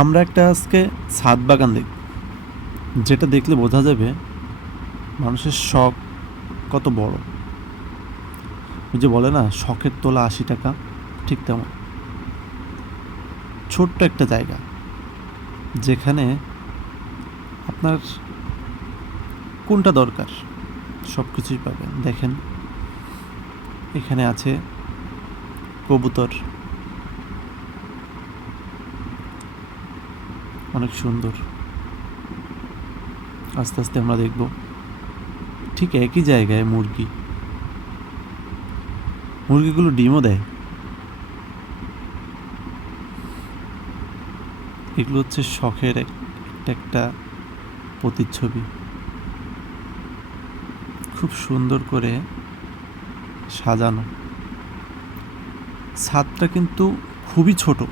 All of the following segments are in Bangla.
আমরা একটা আজকে ছাদ বাগান দেখব। যেটা দেখলে বোঝা যাবে মানুষের শখ কত বড়। ওই যে বলে না, শখের তোলা আশি টাকা, ঠিক তেমন। ছোট্ট একটা জায়গা, যেখানে আপনার কোনটা দরকার সব কিছুই পাবেন। দেখেন, এখানে আছে কবুতর। অনেক সুন্দর। আস্তে আস্তে আমরা দেখব। ঠিক একই জায়গায় মুরগি। মুরগিগুলো ডিমও দেয়। এগুলো হচ্ছে শখের এক- একটা একটা প্রতিচ্ছবি। খুব সুন্দর করে সাজানো। ছাদটা কিন্তু খুবই ছোট।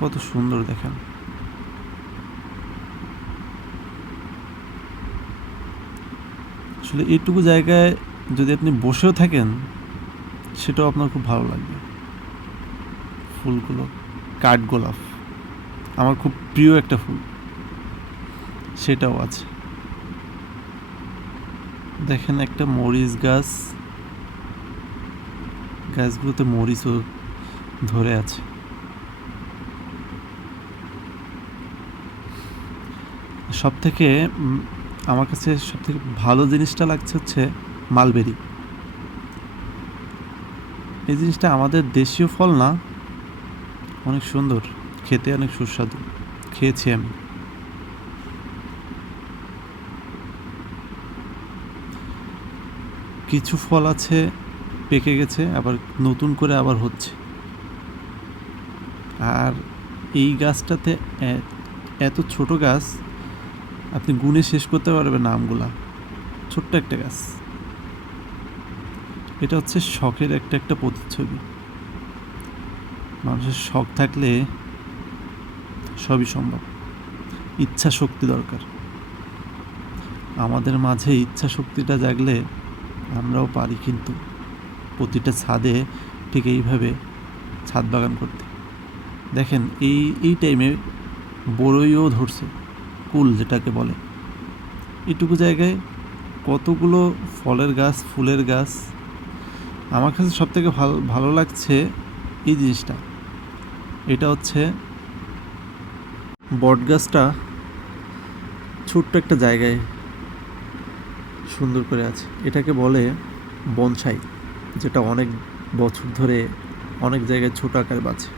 কত সুন্দর দেখেন। আসলে এইটুকু জায়গায় যদি আপনি বসেও থাকেন, সেটাও আপনার খুব ভালো লাগবে। ফুলগুলো কাঠগোলাপ আমার খুব প্রিয় একটা ফুল। সেটাও আছে। দেখেন একটা মরিচ গাছ। গাছগুলোতে মরিচও ধরে আছে। সব থেকে আমার কাছে সব থেকে ভালো জিনিসটা লাগছে হচ্ছে মালবেরি। এই জিনিসটা আমাদের দেশীয় ফল না, অনেক সুন্দর, খেতে অনেক সুস্বাদু, খেয়েছি আমি। কিছু ফল আছে, পেকে গেছে, আবার নতুন করে আবার হচ্ছে। আর এই গাছটাতে এত ছোট গাছ আপনি গুণে শেষ করতে পারবেন না আমগুলা। ছোট্ট একটা গাছ। এটা হচ্ছে শখের একটা একটা প্রতিচ্ছবি। মানুষের শখ থাকলে সবই সম্ভব। ইচ্ছা শক্তি দরকার। আমাদের মাঝে ইচ্ছা শক্তিটা জাগলে আমরাও পারি কিন্তু প্রতিটা ছাদে ঠিক এইভাবে ছাদ বাগান করতে। দেখেন এই এই টাইমে বড়ইও ধরছে। কুল যেটাকে বলে। এটুকু জায়গায় কতগুলো ফলের গাছ, ফুলের গাছ। আমার কাছে সব থেকে ভালো ভালো লাগছে এই জিনিসটা। এটা হচ্ছে বট গাছটা ছোট্ট একটা জায়গায় সুন্দর করে আছে। এটাকে বলে বনসাই, যেটা অনেক বছর ধরে অনেক জায়গায় ছোট আকারে বাঁচে।